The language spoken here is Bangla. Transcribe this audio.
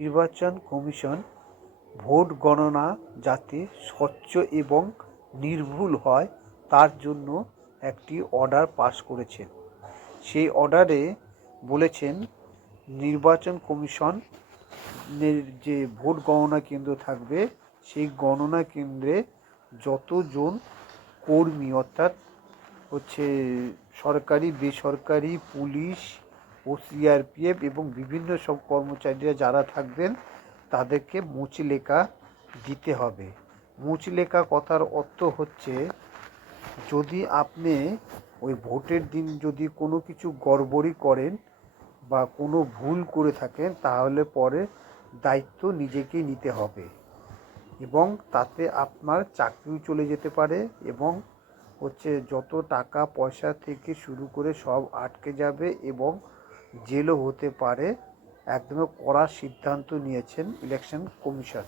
নির্বাচন কমিশন ভোট গণনা যাতে স্বচ্ছ এবং নির্ভুল হয় তার জন্য একটি অর্ডার পাস করেছেন। সেই অর্ডারে বলেছেন নির্বাচন কমিশনের যে ভোট গণনা কেন্দ্র থাকবে সেই গণনা কেন্দ্রে যতজন কর্মী অর্থাৎ সরকারি বেসরকারি পুলিশ ও সিআরপিএফ এবং বিভিন্ন সব কর্মচারীরা যারা থাকবেন তাদেরকে মুচলেকা দিতে হবে। মুচলেকা কথার অর্থ হচ্ছে যদি আপনি ওই ভোটের দিন যদি কোনো কিছু গড়বড়ি করেন বা কোনো ভুল করে থাকেন তাহলে পরে দায়িত্ব নিজেকেই নিতে হবে এবং তাতে আপনার চাকরিও চলে যেতে পারে এবং যত টাকা পয়সা থেকে শুরু করে সব আটকে যাবে এবং জেলও হতে পারে। একদম কড়া সিদ্ধান্ত নিয়েছেন ইলেকশন কমিশন।